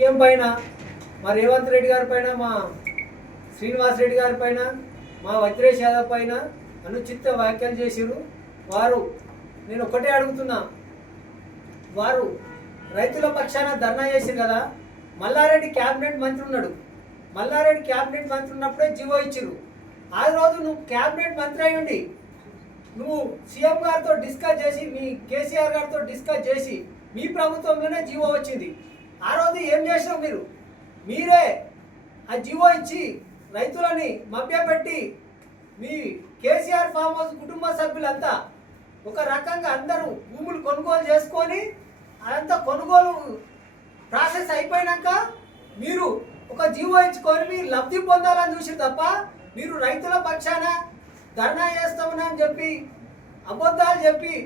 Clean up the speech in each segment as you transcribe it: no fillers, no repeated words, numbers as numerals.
CM పైన, మా రేవంత్ రెడ్డి గారి పైన, మా శ్రీనివాస్ రెడ్డి గారి పైన, మా వజ్రేష్ యాదవ్ పైన అనుచిత వ్యాఖ్యలు చేసిరు. వారు నేను ఒకటే అడుగుతున్నా, వారు రైతుల పక్షాన ధర్నా చేసిరు కదా. మల్లారెడ్డి క్యాబినెట్ మంత్రి ఉన్నాడు, మల్లారెడ్డి క్యాబినెట్ మంత్రి ఉన్నప్పుడే జీవో ఇచ్చిరు. ఆ రోజు నువ్వు క్యాబినెట్ మంత్రి అయి ఉండి నువ్వు సీఎం గారితో డిస్కస్ చేసి, మీ కేసీఆర్ గారితో డిస్కస్ చేసి మీ ప్రభుత్వంలోనే జీవో వచ్చింది. ఆ రోజు ఏం చేసినావు మీరు? మీరే ఆ జీవో ఇచ్చి రైతులని మభ్యపెట్టి మీ కేసీఆర్ ఫామ్ హౌస్ కుటుంబ సభ్యులంతా ఒక రకంగా అందరూ భూములు కొనుగోలు చేసుకొని అదంతా కొనుగోలు ప్రాసెస్ అయిపోయినాక మీరు ఒక జీవో ఇచ్చుకొని మీరు లబ్ధి పొందాలని చూసి తప్ప మీరు రైతుల పక్షాన ధర్నా చేస్తామని చెప్పి అబద్ధాలు చెప్పి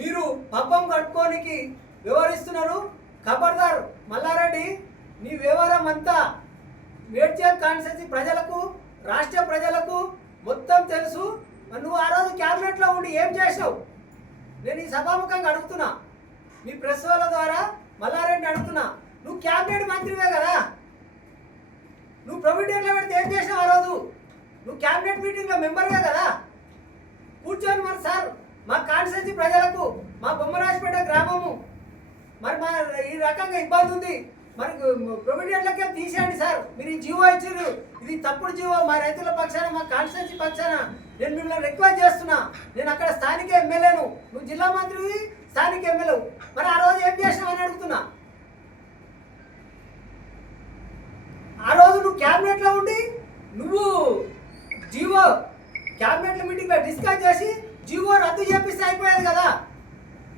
మీరు పబ్బం కట్టుకోనికి వ్యవహరిస్తున్నారు. ఖబర్దార్ మల్లారెడ్డి, నీ వ్యవహారం అంతా మేడ్చల్ కాన్స్టిట్యూన్సీ ప్రజలకు, రాష్ట్ర ప్రజలకు మొత్తం తెలుసు. నువ్వు ఆ రోజు క్యాబినెట్లో ఉండి ఏం చేసావు? నేను ఈ సభాముఖంగా అడుగుతున్నా, మీ ప్రెస్ వాళ్ళ ద్వారా మల్లారెడ్డిని అడుగుతున్నా, నువ్వు క్యాబినెట్ మంత్రివే కదా, నువ్వు ప్రొవిడెంట్లో పెడితే ఏం చేసినావు? ఆ రోజు నువ్వు క్యాబినెట్ మీటింగ్లో మెంబర్గా కదా కూర్చొని, మరి సార్ మా కాన్స్టిట్యూన్సీ ప్రజలకు, మా బొమ్మరాజపేట గ్రామము మరి మా ఈ రకంగా ఇబ్బంది ఉంది, మరి ప్రొవిడెంట్లకే తీసేయండి సార్, మీరు ఈ జీవో ఇచ్చారు, ఇది తప్పుడు జీవో, మా రైతుల పక్షాన, మా కాన్స్టిట్యూన్సీ పక్షాన నేను మిమ్మల్ని రిక్వెస్ట్ చేస్తున్నా. నేను అక్కడ స్థానిక ఎమ్మెల్యేను, నువ్వు జిల్లా మంత్రివి, స్థానిక ఎమ్మెల్యే, మరి ఆ రోజు ఏం చేసినావు అని అడుగుతున్నా. ఆ రోజు నువ్వు క్యాబినెట్లో ఉండి నువ్వు జీవో క్యాబినెట్ మీటింగ్లో డిస్కస్ చేసి జీవో రద్దు చేపిస్తే అయిపోయేది కదా.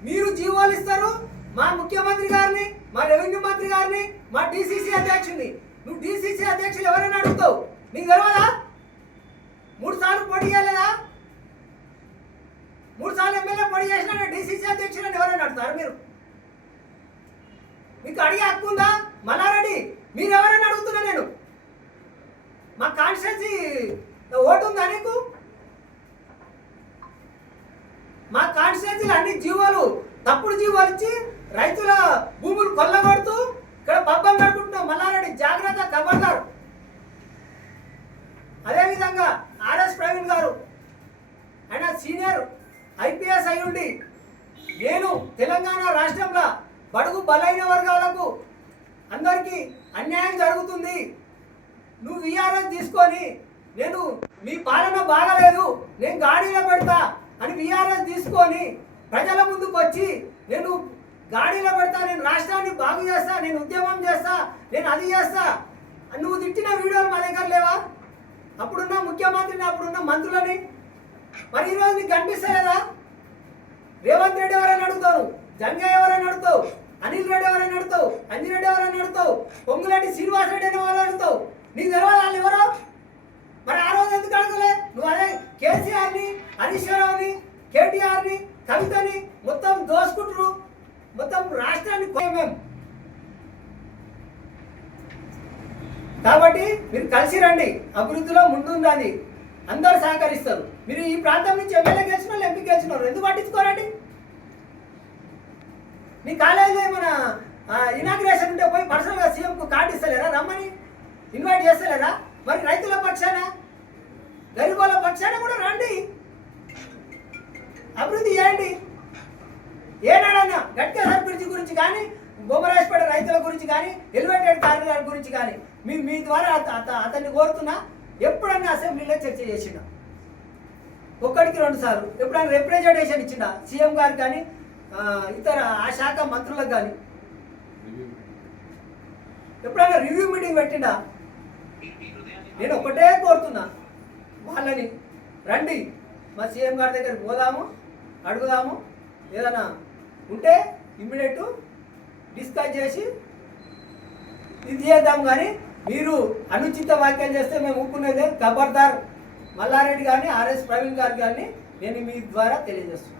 మీరు జీవోలు ఇస్తారు, మా ముఖ్యమంత్రి గారిని, మా రెవెన్యూ మంత్రి గారిని, మా డిసిసి అధ్యక్షుడిని, నువ్వు డిసిసి అధ్యక్షులు ఎవరైనా అడుగుతావు? నీకు తెలియదా? 3 సార్లు పోటీ చేయలేదా? 3 సార్లు ఎమ్మెల్యే పోటీ చేసినా డిసిసి అధ్యక్షులని ఎవరైనా అడుగుతారు? మీకు అడిగే హక్కు ఉందా? మల్లారెడ్డి, మీరు ఎవరైనా అడుగుతున్నా నేను, మా కాన్స్టిట్యూన్సీ ఓటు ఉందా నీకు? మా కాన్స్టిట్యూన్సీలో అన్ని జీవోలు, తప్పుడు జీవోలు ఇచ్చి రైతుల భూములు కొల్లగొడుతూ ఇక్కడ పబ్బం గడుపుకుంటున్నావు. మల్లారెడ్డి జాగ్రత్త, ఖబర్దారు. అదేవిధంగా ఆర్ఎస్ ప్రవీణ్ గారు, ఆయన సీనియర్ ఐపీఎస్ అయ్యుండి నేను తెలంగాణ రాష్ట్రంలో బడుగు బలైన వర్గాలకు అందరికీ అన్యాయం జరుగుతుంది, నువ్వు విఆర్ఎస్ తీసుకొని నేను మీ పాలన బాగలేదు, నేను గాడిలో పెడతా అని విఆర్ఎస్ తీసుకొని ప్రజల ముందుకు వచ్చి నేను గాడిలో పెడతా, నేను రాష్ట్రాన్ని బాగు చేస్తా, నేను ఉద్యమం చేస్తా, నేను అది చేస్తా, నువ్వు తిట్టిన వీడియోలు మా దగ్గర లేవా? అప్పుడున్న ముఖ్యమంత్రిని, అప్పుడున్న మంత్రులని, మరి ఈరోజు నీకు కనిపిస్తలేదా? రేవంత్ రెడ్డి ఎవరైనా అడుగుతావు, జంగయ్య ఎవరైనా అడుగుతావు, అనిల్ రెడ్డి ఎవరైనా అడుగుతావు, అంజిరెడ్డి ఎవరైనా అడుగుతావు, పొంగులేటి శ్రీనివాస్ రెడ్డి అని ఎవరు అడుగుతావు? నీకు తెలియదు వాళ్ళు ఎవరో? మరి ఆ రోజు ఎందుకు అడగలే? నువ్వు అదే కేసీఆర్ని, హరీష్ రావుని, కేటీఆర్ని, కవితని మొత్తం దోసుకుంటారు, మొత్తం రాష్ట్రాన్ని మేము. కాబట్టి మీరు కలిసి రండి, అభివృద్ధిలో ముందుండాలి, అందరూ సహకరిస్తారు. మీరు ఈ ప్రాంతం నుంచి ఎమ్మెల్యే గెలిచిన వాళ్ళు, ఎంపీ గెలిచిన వాళ్ళు ఎందుకు పట్టించుకోరండి? నీ కాలేజీలో ఏమైనా ఇనాగ్రేషన్ ఉంటే పోయి పర్సనల్గా సీఎంకు కార్డు ఇస్తలేరా, రమ్మని ఇన్వైట్ చేస్తలేరా? మరి రైతుల పక్షాన, గరీబుల పక్షాన కూడా రండి, అభివృద్ధి చేయండి. ఏనాడన్నా గట్కేసర్ బ్రిడ్జి గురించి కానీ, బొమ్మరాజపేట రైతుల గురించి కానీ, ఎలివేటెడ్ కారిడార్ గురించి కానీ మీ ద్వారా అతన్ని కోరుతున్నా, ఎప్పుడన్నా అసెంబ్లీలో చర్చ చేసిండా? 1కి 2 సార్లు ఎప్పుడైనా రిప్రజెంటేషన్ ఇచ్చిండా సీఎం గారికి కానీ, ఇతర ఆ శాఖ మంత్రులకు కానీ? ఎప్పుడైనా రివ్యూ మీటింగ్ పెట్టిండా? నేను ఒకటే కోరుతున్నా వాళ్ళని, రండి మా సీఎం గారి దగ్గరికి పోదాము, అడుగుదాము, ఏదైనా ఉంటే ఇమ్మీడియట్ డిస్కస్ చేసి ఇది చేద్దాం. కానీ మీరు అనుచిత వ్యాఖ్యలు చేస్తే మేము ఊరుకునేదే. ఖబర్దార్ మల్లారెడ్డి కానీ, ఆర్ఎస్ ప్రవీణ్ గారు కానీ నేను మీ ద్వారా తెలియజేస్తున్నాను.